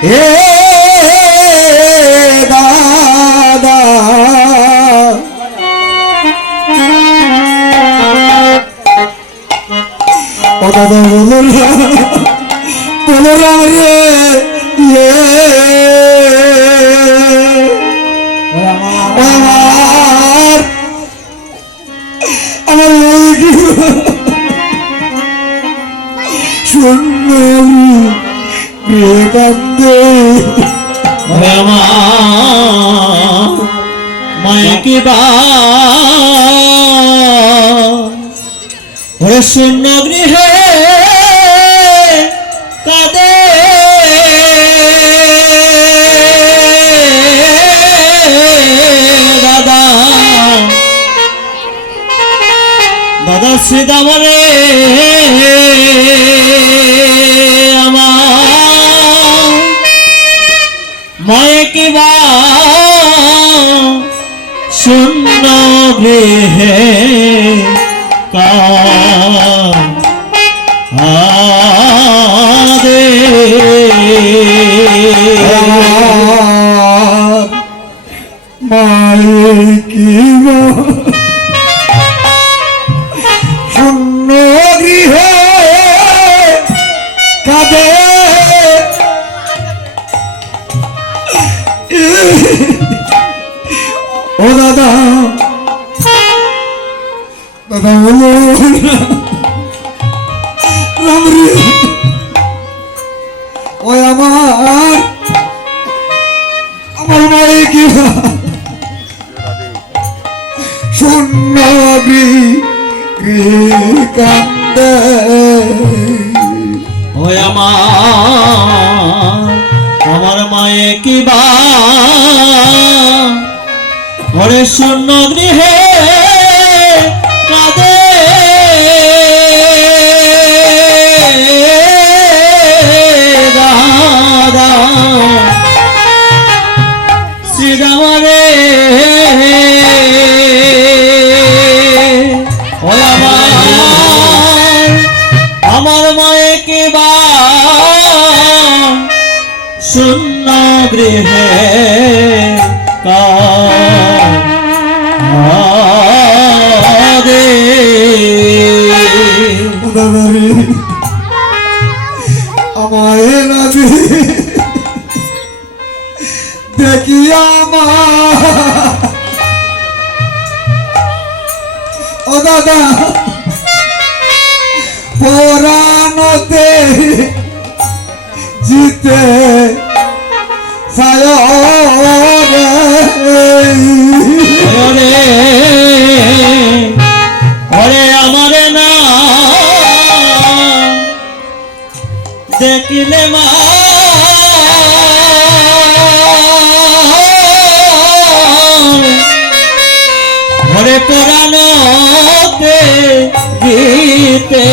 হে দাদা ও দাদা বলো না রে আমার শূন্য কান্দে মায়কে বা শূন্য গৃহে কাঁদে দাদা দাদা শ্রীদামরে আমার মায়কে বা শূন্য গৃহে কাঁদে মায়কে বা শূন্য গৃহে কাঁদে ও দাদা দাদা বলো রামরে ওই আমার মায়ে কি শূন্য কান্দে ওই আমার মায়ে কি বা ওরে শূন্য গৃহে কাঁদে দাদা শ্রীরামরে ওই আমার মায়ে কে বা শূন্য গৃহে কাঁদে আমায় নাবি দেখি ও দাদা পরাণতে জিতে ওরে আমারে না দেখিলে মা ওরে পরাণতে জিতে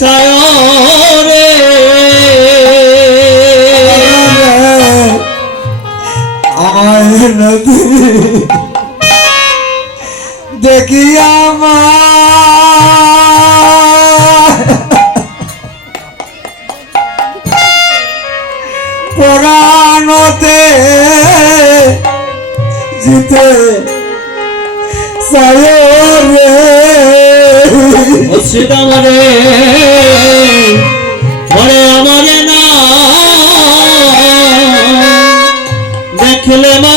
সায়রে আমায় নদী দেখি পরাণতে জিতে সায়রে শ্রীদামরে ওরে আমারে না দেখলে মা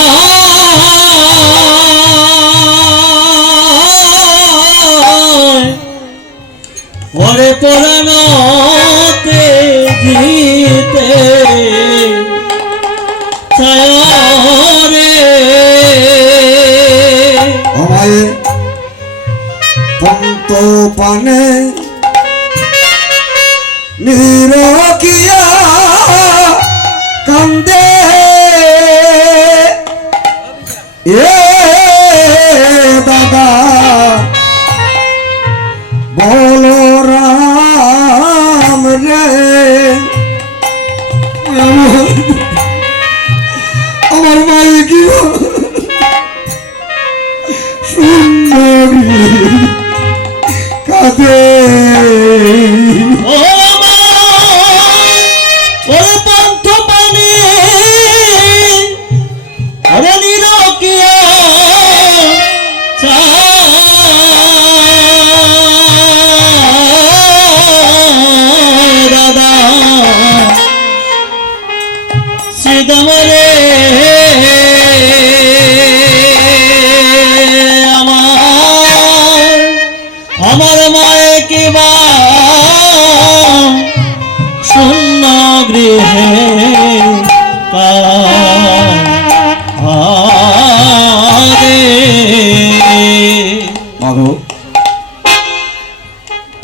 ওরে পরাণতে জিতে ছায়রে আমায় পন্ত পানে নিরকিয়া কান্দে এ দাদা বলো রাম রে আমার মায়ে কি সুন্দরী কাঁদে ও কিবা শূন্য গৃহে মাগো,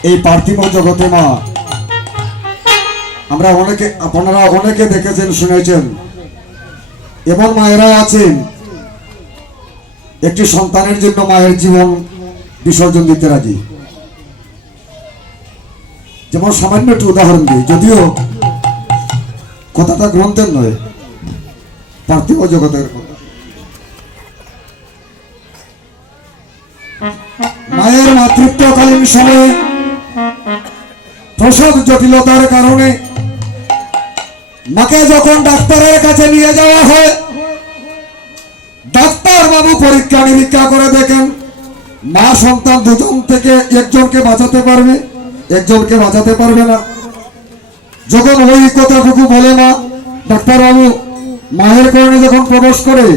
এই পার্থিব জগতে মা আমরা আপনারা অনেকে দেখেছেন, শুনেছেন, এবং মায়েরা আছেন একটি সন্তানের জন্য মায়ের জীবন বিসর্জন দিতে রাজি। যেমন সামান্য একটু উদাহরণ দিই, যদিও কথাটা গ্রন্থের নয়, পার্থিব জগতের কথা। মায়ের মাতৃত্বকালীন সময়ে প্রসব জটিলতার কারণে মাকে যখন ডাক্তারের কাছে নিয়ে যাওয়া হয়, ডাক্তার বাবু পরীক্ষা নিরীক্ষা করে দেখেন মা সন্তান দুজন থেকে একজনকে বাঁচাতে পারবে, একজনকে বাঁচাতে পারবে না। যখন ওই কথাটুকু বলে না ডাক্তার বাবু, মায়ের কারণে যখন প্রবেশ করে,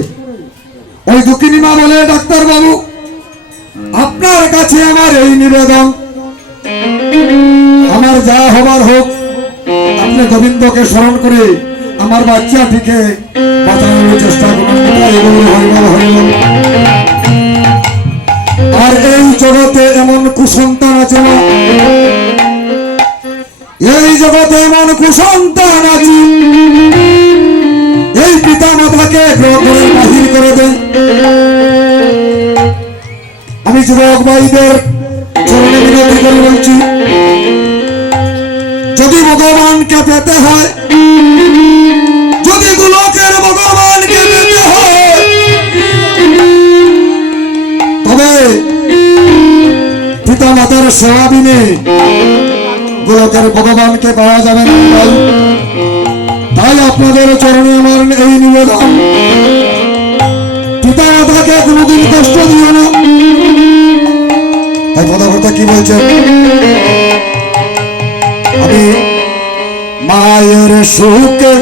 ওই দুঃখিনী মা বলে, ডাক্তার বাবু আপনার কাছে আমার এই নিবেদন, আমার যা হবার হোক, আপনি গোবিন্দকে স্মরণ করে আমার বাচ্চাটিকে বাঁচানোর চেষ্টা করুন। আর এই জগতে এমন কুসন্তান আছে না, এই জগতে এমন কুসন্তান আছে, এই পিতা মাতাকে গ্রহ করে বাহির করে দেয়। আমি যুবক ভাইদের চরণে বিনতি করে বলছি, যদি ভগবানকে পেতে হয়, যদি গোলকের ভগবানকে পেতে হয়, তবে পিতা মাতার সেবা বিনে গোলকের ভগবানকে পাওয়া যাবে না। তাই আপনাদের চরণে আমার এই নিবেদন, পিতা মাতাকে কোনোদিন কষ্ট দিও না। তাই কথা কি বলছেন, আমি মায়ের সুখে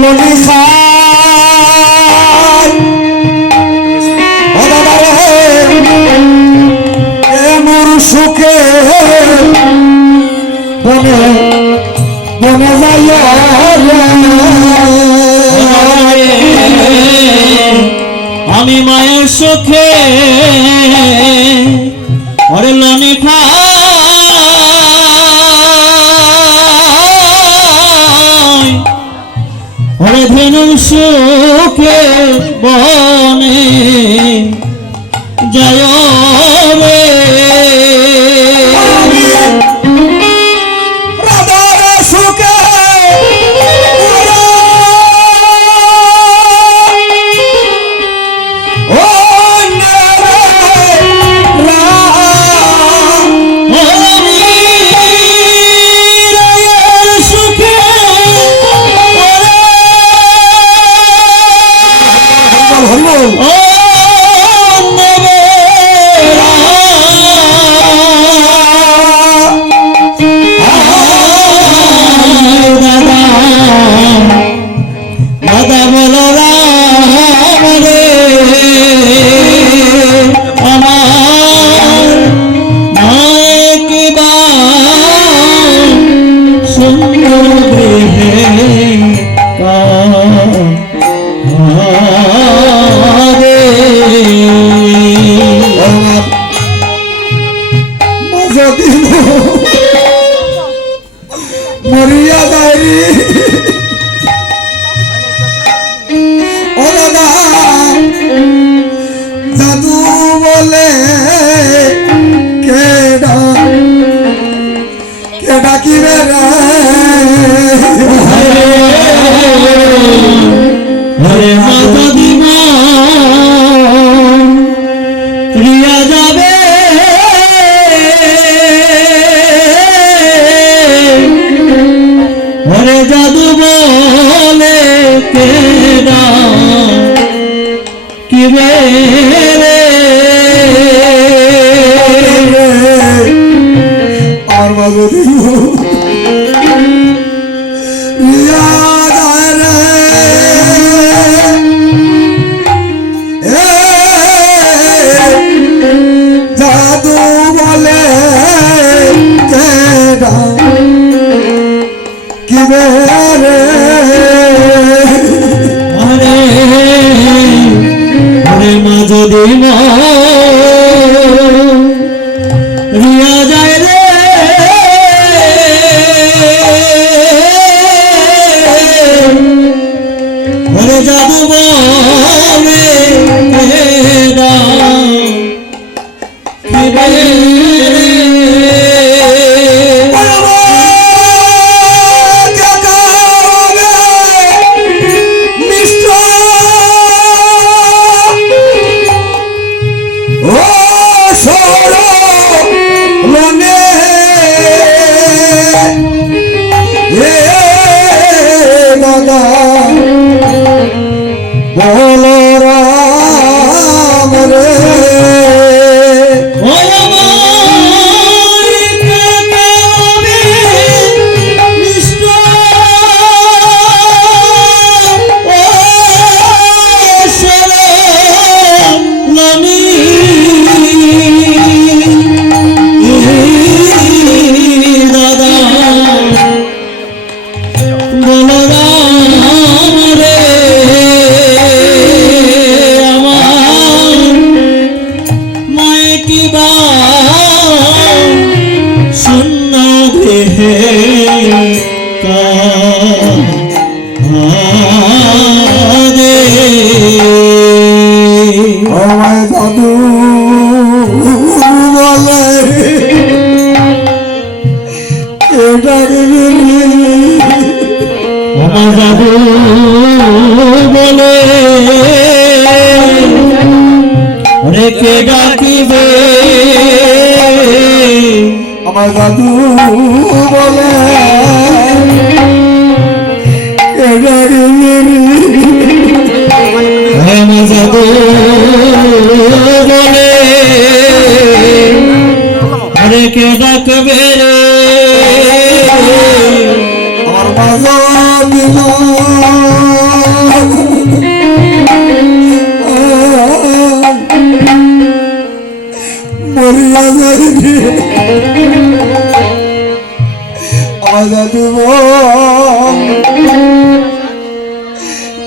লনি খাই, ও দাদা রে, এ মোর সুখে বনে বনে যাই, আমি মায়ের সুখে ওরে লনি খাই, ওরে ধেনু সুখে বনে জয় রে, রাধার সুখে মরিয়া যাই ও দাদা, জাদু বলে কেডা কেডা কি বেড়া মাতা দিমা প্রিয়া যাবে, ওরে জাদু বলে কেডা কি রে, আর বাবু দিব জাদু রিয়া যায় রে ওরে জাদু বলে কেডা বলো রাম রে আমায় জাদু বলে এটাকে আমার জাদু বলে রেখে ডাকিবে আমার জাদু বলে এটাকে আমার জাদু বলে রেখে ডাকবে রে আমার বাজা দিল মরিয়া যায়নি আমার জাদু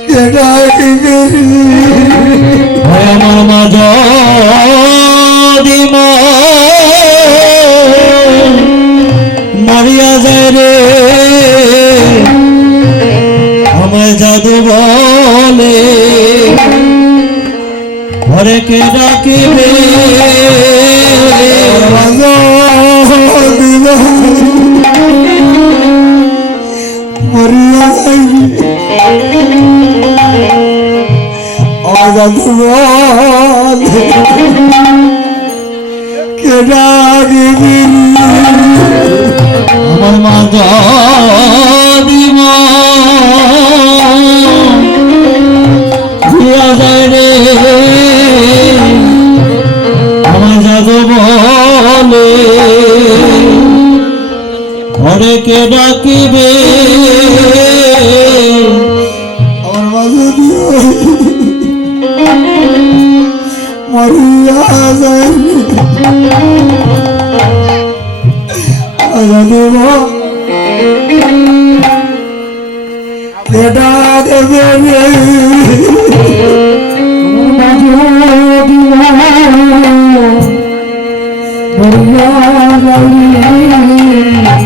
কেডা আমার মাঝ দিম মরিয়া যায় রে আমায় জাদু বলে ঘরে কে ডাকিবে মরিয়া যায়নি জাদু কেডা দিবি আমার মাঝ দিম ঘুরা যায় রে আমার জাদু বলে ঘরে কে ডাকিবে আমার মাঝে দিও মরিয়া যায়নি জাদু কেডা দেবে মরিয়া যায়নি